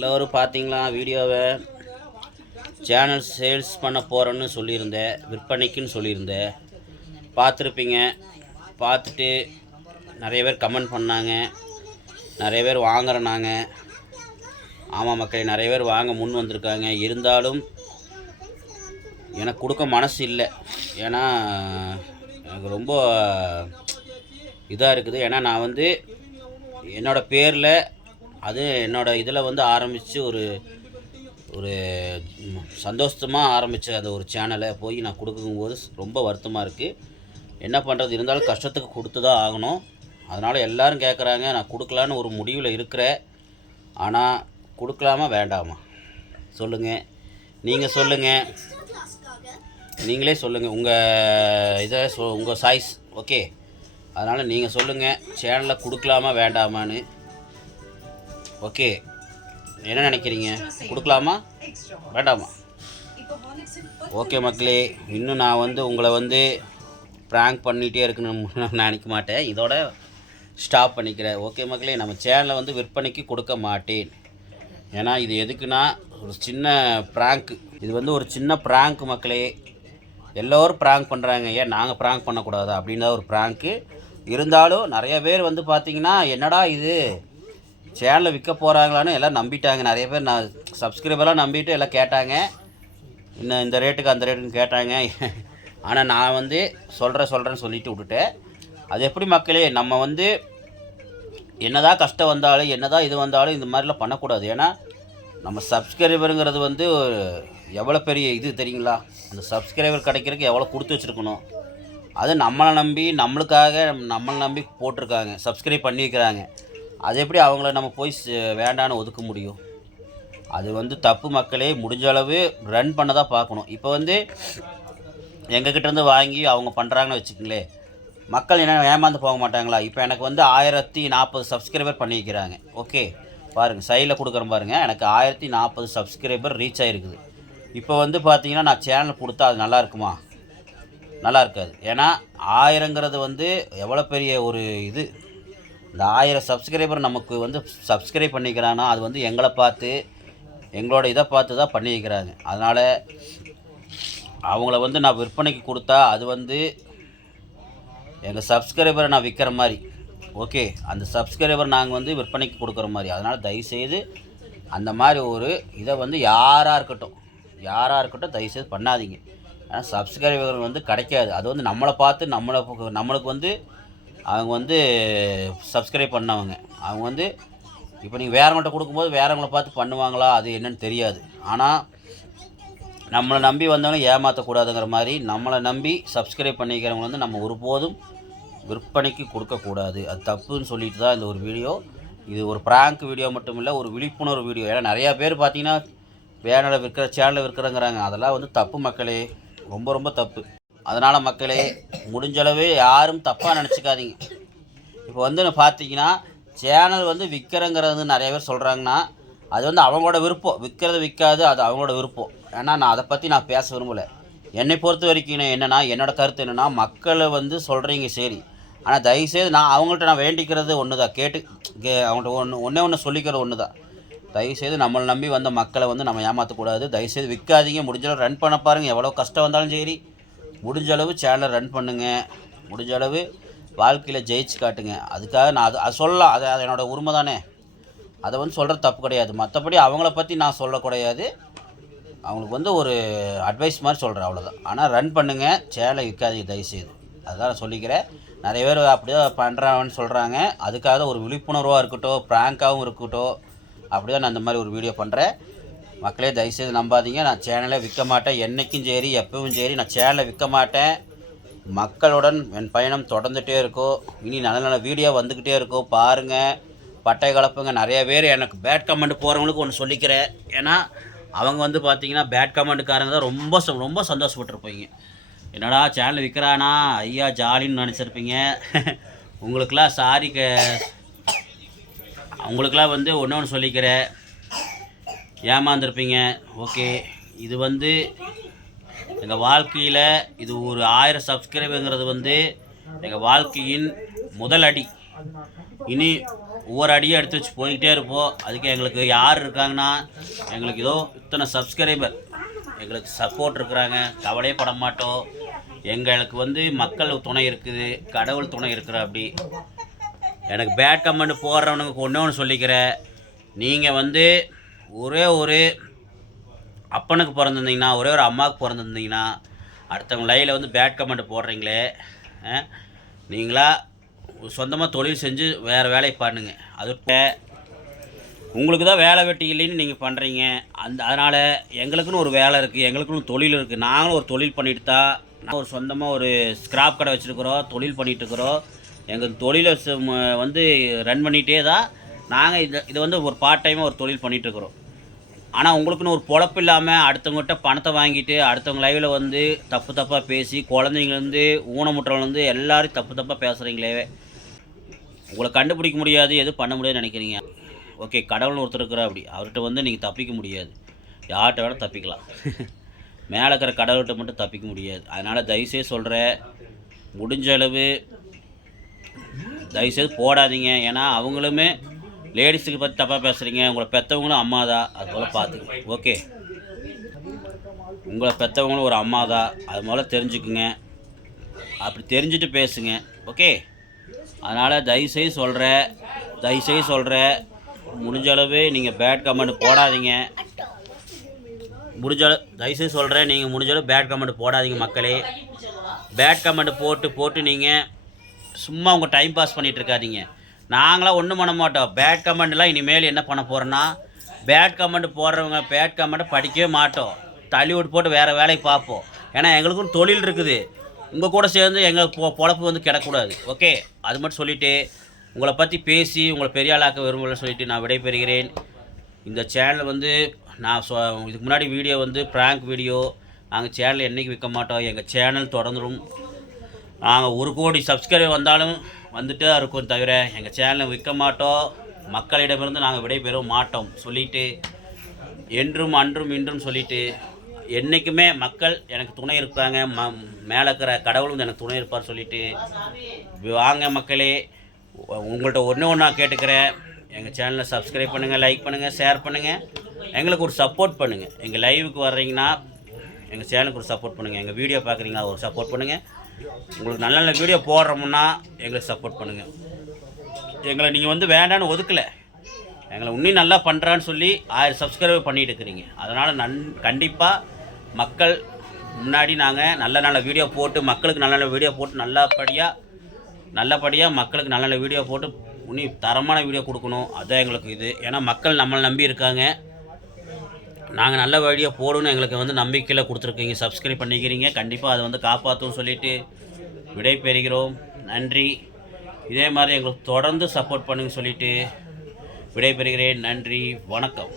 எல்லோரும் பார்த்தீங்களா வீடியோவை? சேனல் சேல்ஸ் பண்ண போகிறேன்னு சொல்லியிருந்தேன். விற்பனைக்குன்னு சொல்லியிருந்தேன். பார்த்துருப்பீங்க. பார்த்துட்டு நிறைய பேர் கமெண்ட் பண்ணாங்க. நிறைய பேர் வாங்குறனாங்க ஆமாம் மக்களை நிறைய பேர் வாங்க முன் வந்திருக்காங்க. இருந்தாலும் எனக்கு கொடுக்க மனசு இல்லை. ஏன்னா எனக்கு ரொம்ப இதாக இருக்குது. ஏன்னா நான் வந்து என்னோடய பேரில் அது என்னோடய இதில் வந்து ஆரம்பித்து ஒரு ஒரு சந்தோஷமாக ஆரம்பித்த அந்த ஒரு சேனலை போய் நான் கொடுக்கும்போது ரொம்ப வருத்தமாக இருக்குது என்ன பண்ணுறது இருந்தாலும் கஷ்டத்துக்கு கொடுத்து தான் ஆகணும். அதனால் எல்லாரும் கேட்குறாங்க நான் கொடுக்கலான்னு ஒரு முடிவில் இருக்கிறேன் ஆனால் கொடுக்கலாமா வேண்டாமா? சொல்லுங்கள் நீங்கள் சொல்லுங்கள் நீங்களே சொல்லுங்கள் உங்கள் இதை சொ உங்கள் சாய்ஸ் ஓகே அதனால் நீங்கள் சொல்லுங்கள் சேனலில் கொடுக்கலாமா வேண்டாமான்னு. ஓகே. என்ன நினைக்கிறீங்க? கொடுக்கலாமா? வேண்டாமா? ஓகே மக்களே இன்னும் நான் வந்து உங்களை வந்து ப்ராங்க் பண்ணிகிட்டே இருக்கணும்னு நான் நினைக்க மாட்டேன். இதோட ஸ்டாப் பண்ணிக்கிறேன். ஓகே மக்களே நம்ம சேனலை வந்து விற்பனைக்கு கொடுக்க மாட்டேன். ஏன்னா இது எதுக்குன்னா ஒரு சின்ன ப்ராங்க் இது வந்து ஒரு சின்ன ப்ராங்க் மக்களே. எல்லோரும் ப்ராங்க் பண்ணுறாங்க ஏன் நாங்கள் ப்ராங்க் பண்ணக்கூடாதா? அப்படின்னு ஒரு ப்ராங்க்கு இருந்தாலும் நிறைய பேர் வந்து பார்த்தீங்கன்னா என்னடா இது? சேனலை விற்க போகிறாங்களான்னு எல்லாம் நம்பிட்டாங்க. நிறைய பேர் நான் சப்ஸ்கிரைபர்லாம் நம்பிட்டு எல்லாம் கேட்டாங்க. இன்னும் இந்த ரேட்டுக்கு அந்த ரேட்டுன்னு கேட்டாங்க. ஆனால் நான் வந்து சொல்கிறேன் சொல்கிறேன்னு சொல்லிட்டு விட்டுட்டேன். அது எப்படி மக்களே நம்ம வந்து என்னதான் கஷ்டம் வந்தாலும் என்னதான் இது வந்தாலும் இந்த மாதிரிலாம் பண்ணக்கூடாது. ஏன்னா நம்ம சப்ஸ்கிரைபருங்கிறது வந்து எவ்வளோ பெரிய இது தெரியுங்களா? அந்த சப்ஸ்கிரைபர் கிடைக்கிறதுக்கு எவ்வளோ கொடுத்து வச்சுருக்கணும். அது நம்மளை நம்பி நம்மளுக்காக நம்மளை நம்பி போட்டிருக்காங்க. சப்ஸ்கிரைப் பண்ணியிருக்கிறாங்க. அது எப்படி அவங்கள நம்ம போய் வேண்டான்னு ஒதுக்க முடியும்? அது வந்து தப்பு மக்களே முடிஞ்ச அளவு ரன் பண்ண தான் பார்க்கணும். இப்போ வந்து எங்ககிட்டேருந்து வாங்கி அவங்க பண்ணுறாங்கன்னு வச்சுக்கங்களேன். மக்கள் என்ன ஏமாந்து போக மாட்டாங்களா? இப்போ எனக்கு வந்து ஆயிரத்தி நாற்பது சப்ஸ்கிரைபர் பண்ணியிருக்கிறாங்க. ஓகே பாருங்கள் சைடில் கொடுக்குறேன் பாருங்கள் எனக்கு ஆயிரத்தி நாற்பது சப்ஸ்கிரைபர் ரீச் ஆகிருக்குது இப்போ வந்து பார்த்தீங்கன்னா நான் சேனல் கொடுத்தா அது நல்லா இருக்குமா? நல்லா இருக்காது. ஏன்னா ஆயிரங்கிறது வந்து எவ்வளோ பெரிய ஒரு இது. இந்த ஆயிரம் சப்ஸ்கிரைபர் நமக்கு வந்து சப்ஸ்கிரைப் பண்ணிக்கிறான்னா அது வந்து எங்களை பார்த்து எங்களோட இதை பார்த்து தான் பண்ணிக்கிறாங்க. அதனால் அவங்கள வந்து நான் விற்பனைக்கு கொடுத்தா அது வந்து எங்கள் சப்ஸ்கிரைபரை நான் விற்கிற மாதிரி. ஓகே அந்த சப்ஸ்கிரைபர் நாங்கள் வந்து விற்பனைக்கு கொடுக்குற மாதிரி. அதனால் தயவுசெய்து அந்த மாதிரி ஒரு இதை வந்து யாராக இருக்கட்டும் யாராக இருக்கட்டும் தயவுசெய்து பண்ணாதீங்க. ஏன்னா சப்ஸ்கிரைபர் வந்து கிடைக்காது. அது வந்து நம்மளை பார்த்து நம்மளை நம்மளுக்கு வந்து அவங்க வந்து சப்ஸ்கிரைப் பண்ணவங்க. அவங்க வந்து இப்போ நீங்கள் வேறவங்கள்ட்ட கொடுக்கும்போது வேறவங்கள பார்த்து பண்ணுவாங்களா அது என்னன்னு தெரியாது. ஆனால் நம்மளை நம்பி வந்தவங்க ஏமாற்றக்கூடாதுங்கிற மாதிரி நம்மளை நம்பி சப்ஸ்கிரைப் பண்ணிக்கிறவங்க வந்து நம்ம ஒருபோதும் விற்பனைக்கு கொடுக்கக்கூடாது. அது தப்புன்னு சொல்லிட்டு தான் இந்த ஒரு வீடியோ. இது ஒரு ப்ராங்க் வீடியோ மட்டும் இல்லை ஒரு விழிப்புணர்வு வீடியோ. ஏன்னா நிறையா பேர் பார்த்தீங்கன்னா வேனலை விற்கிற சேனலில் விற்கிறேங்கிறாங்க. அதெல்லாம் வந்து தப்பு மக்களே. ரொம்ப ரொம்ப தப்பு. அதனால் மக்களே முடிஞ்சளவு யாரும் தப்பாக நினச்சிக்காதீங்க. இப்போ வந்து நான் பார்த்தீங்கன்னா சேனல் வந்து விற்கிறங்கிறது நிறைய பேர் சொல்கிறாங்கன்னா அது வந்து அவங்களோட விருப்பம். விற்கிறது விற்காது அது அவங்களோட விருப்பம். ஏன்னா நான் அதை பற்றி நான் பேச விரும்பலை. என்னை பொறுத்த வரைக்கும் என்னென்னா என்னோட கருத்து என்னென்னா மக்களை வந்து சொல்கிறீங்க சரி. ஆனால் தயவுசெய்து நான் அவங்கள்ட்ட நான் வேண்டிக்கிறது ஒன்று தான் கேட்டு கே அவங்கள்ட்ட ஒன்று ஒன்றே ஒன்று சொல்லிக்கிறது ஒன்று தான் தயவுசெய்து நம்மளை நம்பி வந்த மக்களை வந்து நம்ம ஏமாற்றக்கூடாது தயவுசெய்து விற்காதீங்க முடிஞ்சளவு ரன் பண்ண பாருங்கள் எவ்வளோ கஷ்டம் வந்தாலும் சரி. முடிஞ்ச அளவு சேனலை ரன் பண்ணுங்கள் முடிஞ்ச அளவு வாழ்க்கையில் ஜெயிச்சு காட்டுங்க. அதுக்காக நான் அது அது சொல்லலாம். அது அது என்னோட உரிமை தானே. அதை வந்து சொல்கிறது தப்பு கிடையாது. மற்றபடி அவங்கள பற்றி நான் சொல்லக்கூடாது அவங்களுக்கு வந்து ஒரு அட்வைஸ் மாதிரி சொல்கிறேன் அவ்வளோதான் ஆனால் ரன் பண்ணுங்கள் சேனலை விற்காதீங்க தயவுசெய்து. அதுதான் நான் சொல்லிக்கிறேன். நிறைய பேர் அப்படியே பண்ணுறாங்கன்னு சொல்கிறாங்க அதுக்காக ஒரு விழிப்புணர்வாக இருக்கட்டும் ப்ராங்காகவும் இருக்கட்டும். அப்படி தான் நான் அந்த மாதிரி ஒரு வீடியோ பண்ணுறேன் மக்களே தயவுசெய்து நம்பாதீங்க. நான் சேனலை விற்க மாட்டேன். என்றைக்கும் சரி எப்பவும் சரி நான் சேனலை விற்க மாட்டேன். மக்களுடன் என் பயணம் தொடர்ந்துகிட்டே இருக்கும் இனி நல்ல நல்ல வீடியோ வந்துக்கிட்டே இருக்கும் பாருங்கள் பட்டை கலப்புங்க. நிறைய பேர் எனக்கு பேட் கமெண்ட் போகிறவங்களுக்கு ஒன்று சொல்லிக்கிறேன். ஏன்னா அவங்க வந்து பார்த்தீங்கன்னா பேட் கமெண்ட்டுக்காரங்க தான் ரொம்ப ச- ரொம்ப சந்தோஷப்பட்டிருப்பீங்க. என்னடா சேனல் விற்கிறானா? ஐயா ஜாலின்னு நினச்சிருப்பீங்க. உங்களுக்கெல்லாம் சாரி க உங்களுக்கெல்லாம் வந்து ஒன்று ஒன்று சொல்லிக்கிறேன். ஏமாந்துருப்பீங்க. ஓகே. இது வந்து எங்கள் வாழ்க்கையில் இது ஒரு ஆயிரம் சப்ஸ்கிரைபுங்கிறது வந்து எங்கள் வாழ்க்கையின் முதல் அடி. இனி ஒவ்வொரு அடியும் எடுத்து வச்சு போய்கிட்டே இருப்போம். அதுக்கு எங்களுக்கு யார் இருக்காங்கன்னா எங்களுக்கு ஏதோ இத்தனை சப்ஸ்கிரைபர். எங்களுக்கு சப்போர்ட் இருக்கிறாங்க. கவலையே பட மாட்டோம். எங்களுக்கு வந்து மக்கள் துணை இருக்குது. கடவுள் துணை இருக்கிற அப்படி. எனக்கு பேட் கமெண்ட் போடுறவனுக்கு ஒன்று ஒன்று சொல்லிக்கிறேன். நீங்கள் வந்து ஒரே ஒரு அப்பனுக்கு பிறந்திருந்தீங்கன்னா ஒரே ஒரு அம்மாவுக்கு பிறந்திருந்தீங்கன்னா அடுத்தவங்க லைவில் வந்து பேட் கமெண்ட் போடுறீங்களே நீங்களா சொந்தமாக தொழில் செஞ்சு வேறு வேலையை பண்ணுங்க. அது உங்களுக்கு தான் வேலை வெட்டி இல்லைன்னு நீங்கள் பண்ணுறீங்க அந்த அதனால் எங்களுக்குன்னு ஒரு வேலை இருக்குது எங்களுக்குன்னு தொழில் இருக்குது நாங்களும் ஒரு தொழில் பண்ணிட்டு தான் நான் ஒரு சொந்தமாக ஒரு ஸ்கிராப் கடை வச்சுருக்குறோம் தொழில் பண்ணிகிட்ருக்குறோம் எங்கள் தொழிலை வந்து ரன் பண்ணிகிட்டே தான் நாங்கள் இதை இதை வந்து ஒரு பார்ட் டைமாக ஒரு தொழில் பண்ணிகிட்ருக்குறோம் இருக்கிறோம். ஆனால் உங்களுக்குன்னு ஒரு பொழப்பு இல்லாமல் அடுத்தவங்ககிட்ட பணத்தை வாங்கிட்டு அடுத்தவங்க லைவில் வந்து தப்பு தப்பாக பேசி குழந்தைங்கலேருந்து ஊனமுற்றவங்கலேருந்து எல்லோரும் தப்பு தப்பாக பேசுகிறீங்களே உங்களை கண்டுபிடிக்க முடியாது எதுவும் பண்ண முடியாதுன்னு நினைக்கிறீங்க. ஓகே கடவுள்னு ஒருத்தர் இருக்கிறா அப்படி. அவர்கிட்ட வந்து நீங்கள் தப்பிக்க முடியாது. யார்கிட்ட வேணால் தப்பிக்கலாம். மேலே இருக்கிற கடவுள்கிட்ட மட்டும் தப்பிக்க முடியாது. அதனால் தயவுசெய்து சொல்கிறேன் முடிஞ்ச அளவு தயவுசெய்து போடாதீங்க. ஏன்னா அவங்களுமே லேடிஸுக்கு பற்றி தப்பாக பேசுகிறீங்க உங்களை பெற்றவங்களும் அம்மா தான் அது போல் பார்த்துக்கங்க ஓகே உங்களை பெற்றவங்களும் ஒரு அம்மா தான் அது முதல்ல தெரிஞ்சுக்குங்க. அப்படி தெரிஞ்சுட்டு பேசுங்க. ஓகே அதனால் தயவுசெய்து சொல்கிறேன் தயவுசெய்து சொல்கிறேன் முடிஞ்ச அளவு நீங்கள் பேட் கமெண்ட் போடாதீங்க. முடிஞ்ச அளவு தயவுசெய்து சொல்கிறேன் நீங்கள் முடிஞ்ச அளவு பேட் கமெண்ட் போடாதீங்க மக்களே. பேட் கமெண்ட் போட்டு போட்டு நீங்கள் சும்மா உங்கள் டைம் பாஸ் பண்ணிகிட்டு இருக்காதீங்க. நாங்களாம் ஒன்றும் பண்ண மாட்டோம். பேட் கமெண்ட்லாம் இனிமேல் என்ன பண்ண போகிறோன்னா பேட் கமெண்ட் போடுறவங்க பேட் கமெண்ட்டை படிக்கவே மாட்டோம். தள்ளிவிட்டு போட்டு வேறு வேலையை பார்ப்போம். ஏன்னா எங்களுக்கும் தொழில் இருக்குது. உங்கள் கூட சேர்ந்து எங்கள் பொ பொழப்பு வந்து கிடக்கூடாது ஓகே அது மட்டும் சொல்லிவிட்டு உங்களை பற்றி பேசி உங்களை பெரிய ஆளாக்க விரும்பலன்னு சொல்லிவிட்டு நான் விடைபெறுகிறேன். இந்த சேனல் வந்து நான் சொ இதுக்கு முன்னாடி வீடியோ வந்து ப்ராங்க் வீடியோ நாங்கள் சேனல் என்றைக்கு விற்க மாட்டோம். எங்கள் சேனல் தொடர்ந்துடும். நாங்கள் ஒரு கோடி சப்ஸ்கிரைபர் வந்தாலும் வந்துட்டே இருக்கும் தவிர எங்கள் சேனலை விற்க மாட்டோம். மக்களிடமிருந்து நாங்கள் விடைபெற மாட்டோம் சொல்லிட்டு என்றும் அன்றும் இன்றும் சொல்லிட்டு என்றைக்குமே மக்கள் எனக்கு துணை இருப்பாங்க. ம மேலே இருக்கிற கடவுளும் எனக்கு துணை இருப்பார் சொல்லிட்டு வாங்க மக்களே உங்கள்கிட்ட ஒன்று ஒன்றா கேட்டுக்கிறேன். எங்கள் சேனலை சப்ஸ்கிரைப் பண்ணுங்கள் லைக் பண்ணுங்கள் ஷேர் பண்ணுங்கள் எங்களுக்கு ஒரு சப்போர்ட் பண்ணுங்கள் எங்கள் லைவுக்கு வர்றீங்கன்னா எங்கள் சேனலுக்கு ஒரு சப்போர்ட் பண்ணுங்கள் எங்கள் வீடியோ பார்க்குறீங்களா ஒரு சப்போர்ட் பண்ணுங்கள் உங்களுக்கு நல்ல நல்ல வீடியோ போடுறோம்னா எங்களுக்கு சப்போர்ட் பண்ணுங்கள் எங்களை நீங்கள் வந்து வேண்டான்னு ஒதுக்கலை. எங்களை இன்னும் நல்லா பண்ணுறான்னு சொல்லி ஆயிரம் சப்ஸ்கிரைப் பண்ணிகிட்டு இருக்கிறீங்க. அதனால் நன் கண்டிப்பாக மக்கள் முன்னாடி நாங்கள் நல்ல நல்ல வீடியோ போட்டு மக்களுக்கு நல்ல நல்ல வீடியோ போட்டு நல்லபடியாக நல்லபடியாக மக்களுக்கு நல்ல நல்ல வீடியோ போட்டு இன்னும் தரமான வீடியோ கொடுக்கணும். அதுதான் எங்களுக்கு இது. ஏன்னா மக்கள் நம்மளை நம்பி இருக்காங்க. நாங்கள் நல்ல வழியாக போடணும்னு எங்களுக்கு வந்து நம்பிக்கையில் கொடுத்துருக்கீங்க. சப்ஸ்கிரைப் பண்ணிக்கிறீங்க. கண்டிப்பாக அதை வந்து காப்பாற்றும் சொல்லிட்டு விடை பெறுகிறோம். நன்றி. இதே மாதிரி எங்களுக்கு தொடர்ந்து சப்போர்ட் பண்ணுங்க சொல்லிட்டு விடைபெறுகிறேன் நன்றி. வணக்கம்.